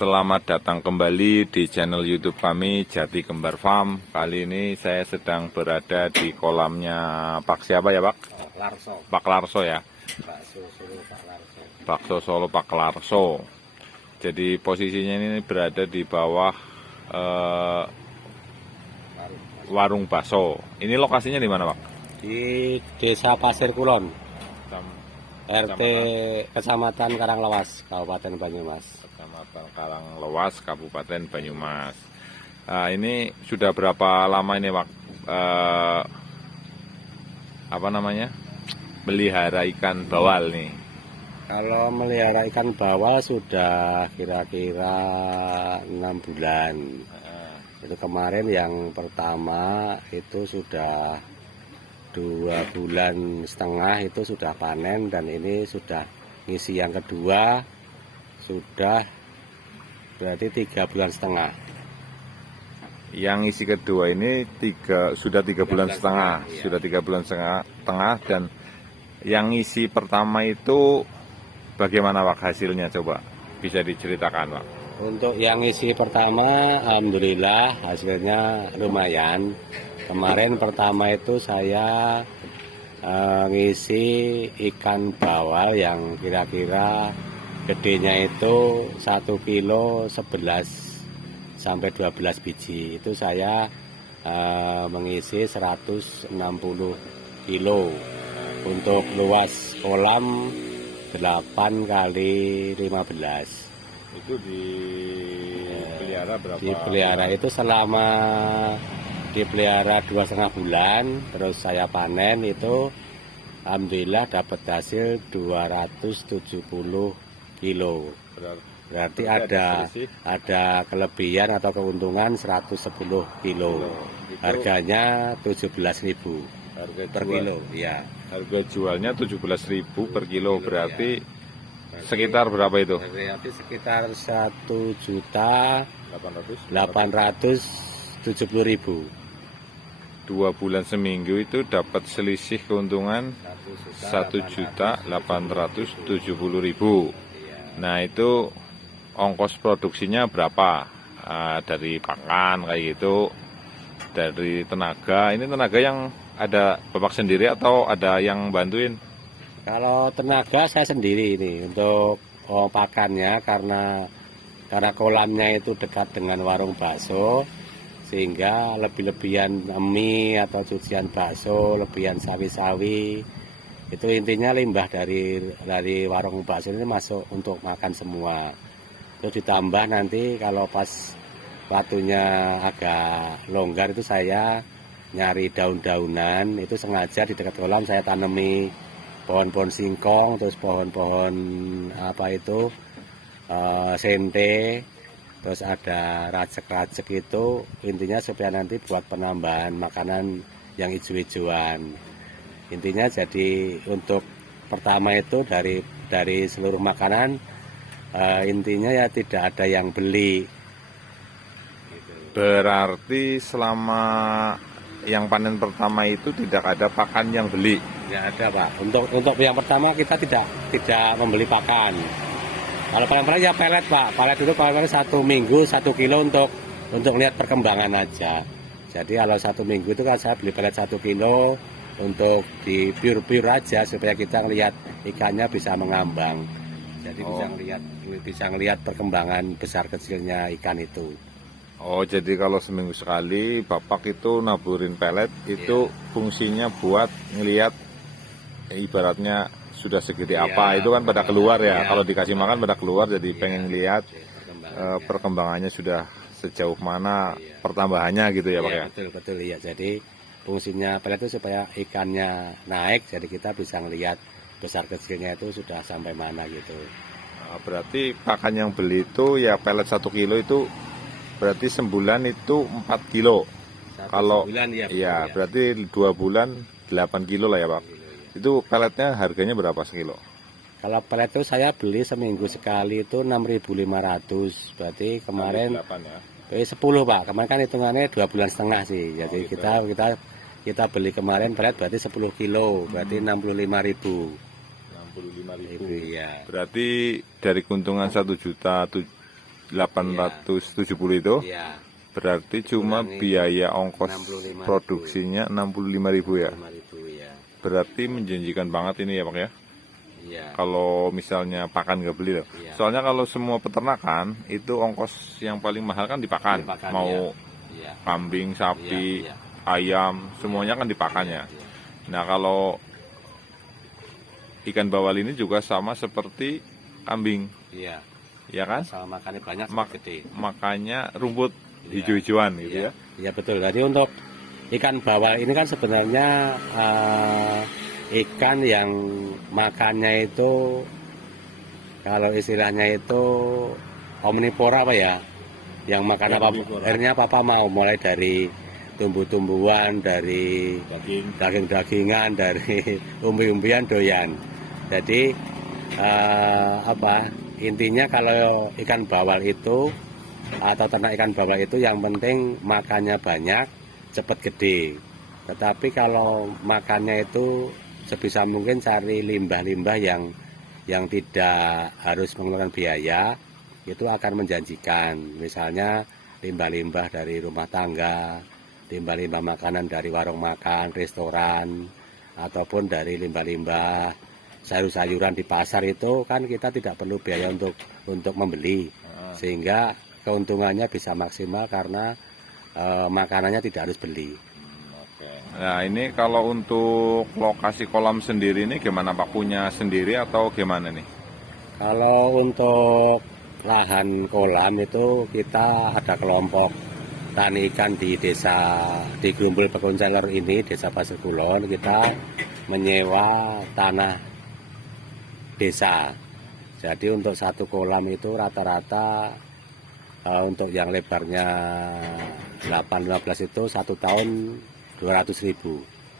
Selamat datang kembali di channel YouTube kami Jati Kembar Farm. Kali ini saya sedang berada di kolamnya Pak siapa ya Pak? Larso. Pak Larso ya. Bakso Solo Pak Larso. Bakso Solo Pak Larso. Jadi posisinya ini berada di bawah warung bakso. Ini lokasinya di mana Pak? Di Desa Pasir Kulon, RT Kecamatan Karanglewas, Kabupaten Banyumas. Kecamatan Karanglewas, Kabupaten Banyumas. Nah, ini sudah berapa lama ini Pak? Melihara ikan bawal nih. Kalau melihara ikan bawal sudah kira-kira 6 bulan. Itu kemarin yang pertama itu sudah 2,5 bulan itu sudah panen, dan ini sudah ngisi yang kedua sudah berarti 3,5 bulan. Yang isi kedua ini sudah 3,5 bulan. Iya. Sudah 3,5 bulan, dan yang isi pertama itu bagaimana Pak hasilnya, coba bisa diceritakan Pak? Untuk yang isi pertama alhamdulillah hasilnya lumayan. Kemarin pertama itu saya ngisi ikan bawal yang kira-kira gedenya itu 1 kilo 11 sampai 12 biji. Itu saya mengisi 160 kilo untuk luas kolam 8 kali 15. Itu dipelihara berapa? Dipelihara itu selama dipelihara 2,5 bulan, terus saya panen itu alhamdulillah dapat hasil 270 kilo. Berarti ada kelebihan atau keuntungan 110 kilo. Harganya 17.000 per kilo, ya. Harga jualnya 17.000 per kilo, berarti sekitar berapa itu? Berarti sekitar 1.870.000. 2 bulan seminggu itu dapat selisih keuntungan 1.870.000. Nah, itu ongkos produksinya berapa? Dari pakan kayak gitu, dari tenaga. Ini tenaga yang ada Bapak sendiri atau ada yang bantuin? Kalau tenaga saya sendiri ini untuk pakannya, karena kolamnya itu dekat dengan warung bakso, sehingga lebih-lebihan mie atau cucian bakso, lebihan sawi-sawi, itu intinya limbah dari warung bakso ini masuk untuk makan semua. Terus ditambah nanti kalau pas waktunya agak longgar itu saya nyari daun-daunan, itu sengaja di dekat kolam saya tanami pohon-pohon singkong, terus pohon-pohon sente, terus ada racek-racek, itu intinya supaya nanti buat penambahan makanan yang hijau-hijauan. Intinya jadi untuk pertama itu dari seluruh makanan, intinya ya tidak ada yang beli. Berarti selama yang panen pertama itu tidak ada pakan yang beli? Ya ada Pak. Untuk yang pertama kita tidak membeli pakan. Kalau paling ya pelet Pak. Pelet itu paling 1 minggu 1 kilo untuk lihat perkembangan aja. Jadi kalau 1 minggu itu kan saya beli pelet 1 kilo untuk di pure aja, supaya kita ngelihat ikannya bisa mengambang. Jadi bisa ngelihat perkembangan besar kecilnya ikan itu. Oh, jadi kalau seminggu sekali Bapak itu naburin pelet, itu fungsinya buat ngelihat ibaratnya sudah segede apa, itu kan pada keluar ya. Kalau dikasih makan pada keluar, jadi pengen lihat perkembangannya sudah sejauh mana pertambahannya gitu ya Pak ya. Betul ya. Jadi fungsinya pelet itu supaya ikannya naik, jadi kita bisa ngelihat besar kecilnya itu sudah sampai mana gitu. Berarti pakan yang beli itu ya pelet 1 kilo itu berarti sebulan itu 4 kilo. Kalau ya berarti 2 bulan 8 kilo lah ya Pak. Itu peletnya harganya berapa sekilo? Kalau pelet itu saya beli seminggu sekali itu 6.500. Berarti kemarin 10 Pak. Kemarin kan hitungannya 2,5 bulan sih. Jadi kita beli kemarin pelet berarti 10 kilo, berarti 65.000. 65.000. Iya. Berarti dari keuntungan 1.700.000 870 itu, ya berarti cuma Kurangi biaya ongkos 65.000. produksinya 65.000 ya. 5.000 ya. Berarti menjanjikan banget ini ya Pak ya. Iya. Kalau misalnya pakan nggak beli loh. Iya. Soalnya kalau semua peternakan itu ongkos yang paling mahal kan di pakan. Di pakan, Mau Iya. kambing, sapi, Iya, iya. ayam, semuanya kan di pakannya. Iya. Nah kalau ikan bawal ini juga sama seperti kambing, Iya. ya kan? Asal makannya banyak Mak- gede. Makanya rumput Iya. hijau-hijauan gitu Iya. ya. Iya betul. Jadi untuk ikan bawal ini kan sebenarnya ikan yang makannya itu kalau istilahnya itu omnivora apa ya? Yang makan Ya, apa? omnivora. Akhirnya apa mau mulai dari tumbuh-tumbuhan, dari Daging. daging-dagingan, dari umbi-umbian doyan. Jadi intinya kalau ikan bawal itu atau ternak ikan bawal itu yang penting makannya banyak, cepat gede. Tetapi kalau makannya itu sebisa mungkin cari limbah-limbah yang tidak harus mengeluarkan biaya, itu akan menjanjikan. Misalnya limbah-limbah dari rumah tangga, limbah-limbah makanan dari warung makan, restoran, ataupun dari limbah-limbah sayur-sayuran di pasar itu kan kita tidak perlu biaya untuk membeli, sehingga keuntungannya bisa maksimal karena makanannya tidak harus beli. Nah ini kalau untuk lokasi kolam sendiri ini gimana Pak? Punya sendiri atau gimana nih? Kalau untuk lahan kolam itu kita ada kelompok tani ikan di desa di Grumbul Pekunceler ini, desa Pasir Kulon. Kita menyewa tanah desa. Jadi untuk satu kolam itu rata-rata untuk yang lebarnya 8-15 itu 1 tahun 200.000.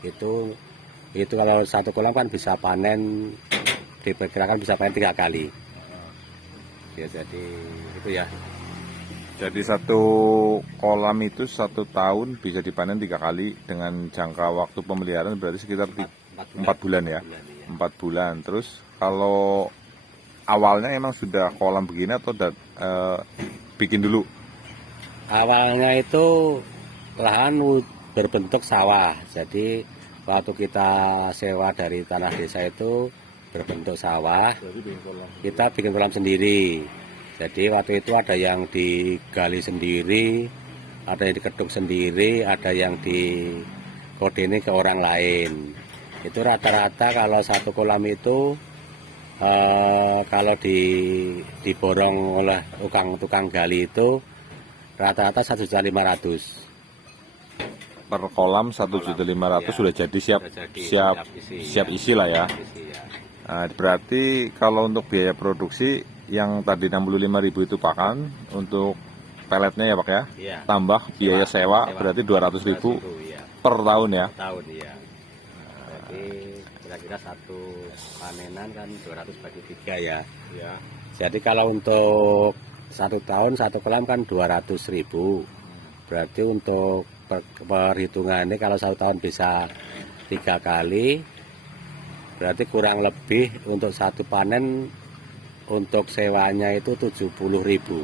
Itu kalau satu kolam kan bisa panen, diperkirakan bisa panen 3 kali. Ya, jadi itu ya. Jadi satu kolam itu 1 tahun bisa dipanen 3 kali dengan jangka waktu pemeliharaan berarti sekitar 4 bulan ya. Iya. 4 bulan. Terus kalau awalnya emang sudah kolam begini atau bikin dulu? Awalnya itu lahan berbentuk sawah. Jadi waktu kita sewa dari tanah desa itu berbentuk sawah, kita bikin kolam sendiri. Jadi waktu itu ada yang digali sendiri, ada yang diketuk sendiri, ada yang dikodeni ke orang lain. Itu rata-rata kalau satu kolam itu kalau diborong oleh tukang gali itu rata-rata 1.500.000. Per kolam 1.500.000 sudah jadi siap isi lah ya. Nah, berarti kalau untuk biaya produksi yang tadi 65.000 itu pakan, untuk peletnya ya Pak ya, Iya. tambah biaya sewa berarti 200.000 Iya. per tahun ya. Tahun ya. Jadi kira-kira satu panenan kan 200 bagi 3 ya. Jadi kalau untuk 1 tahun 1 kolam kan 200.000. Berarti untuk perhitungannya kalau 1 tahun bisa 3 kali, berarti kurang lebih untuk satu panen untuk sewanya itu 70.000.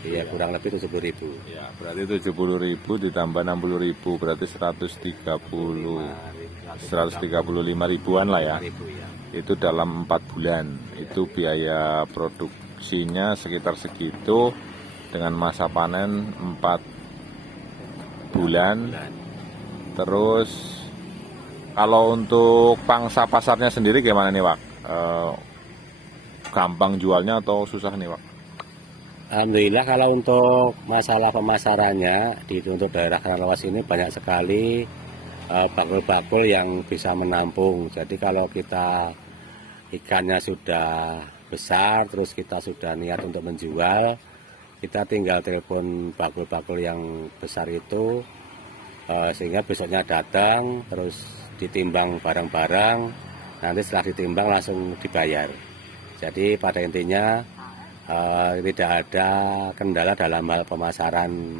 Iya, kurang lebih 70.000. Ya, berarti 70.000 ditambah 60.000 berarti 135 ribuan lah ya. 5.000 ya. Itu dalam 4 bulan. Itu biaya produksinya sekitar segitu dengan masa panen 4 bulan. Terus kalau untuk pangsa pasarnya sendiri gimana nih Pak? Gampang jualnya atau susah nih Pak? Alhamdulillah kalau untuk masalah pemasarannya untuk daerah Karangawas ini banyak sekali bakul-bakul yang bisa menampung. Jadi kalau kita ikannya sudah besar, terus kita sudah niat untuk menjual, kita tinggal telepon bakul-bakul yang besar itu, sehingga besoknya datang, terus ditimbang barang-barang, nanti setelah ditimbang langsung dibayar. Jadi pada intinya tidak ada kendala dalam hal pemasaran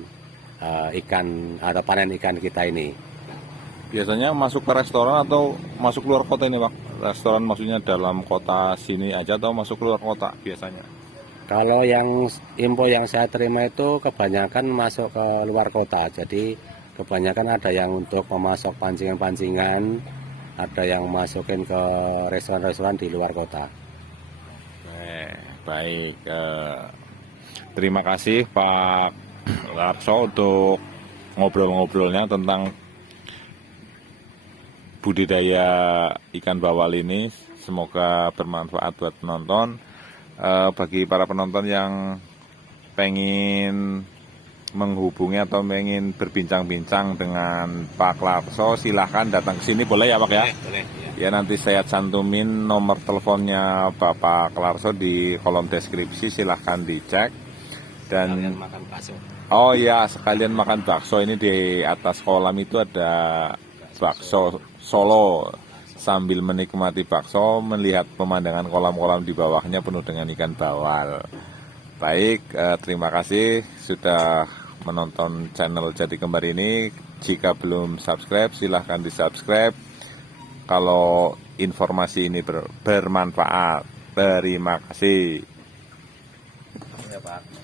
ikan atau panen ikan kita ini. Biasanya masuk ke restoran atau masuk luar kota ini Pak? Restoran maksudnya dalam kota sini aja atau masuk luar kota biasanya? Kalau yang info yang saya terima itu kebanyakan masuk ke luar kota. Jadi kebanyakan ada yang untuk memasok pancingan-pancingan, ada yang masukin ke restoran-restoran di luar kota. Baik, terima kasih Pak Larso untuk ngobrol-ngobrolnya tentang budidaya ikan bawal ini. Semoga bermanfaat buat penonton. Bagi para penonton yang pengen menghubungi atau pengen berbincang-bincang dengan Pak Larso, silahkan datang ke sini, boleh ya Pak ya? Boleh, Ya, nanti saya cantumin nomor teleponnya Bapak Larso di kolom deskripsi, silahkan dicek. Dan Kalian makan bakso. oh ya, sekalian makan bakso. Ini di atas kolam itu ada bakso Solo. Sambil menikmati bakso, melihat pemandangan kolam-kolam di bawahnya penuh dengan ikan bawal. Baik, terima kasih sudah menonton channel Jadi Kembar ini. Jika belum subscribe, silahkan di-subscribe. Kalau informasi ini bermanfaat, terima kasih. Ya, Pak.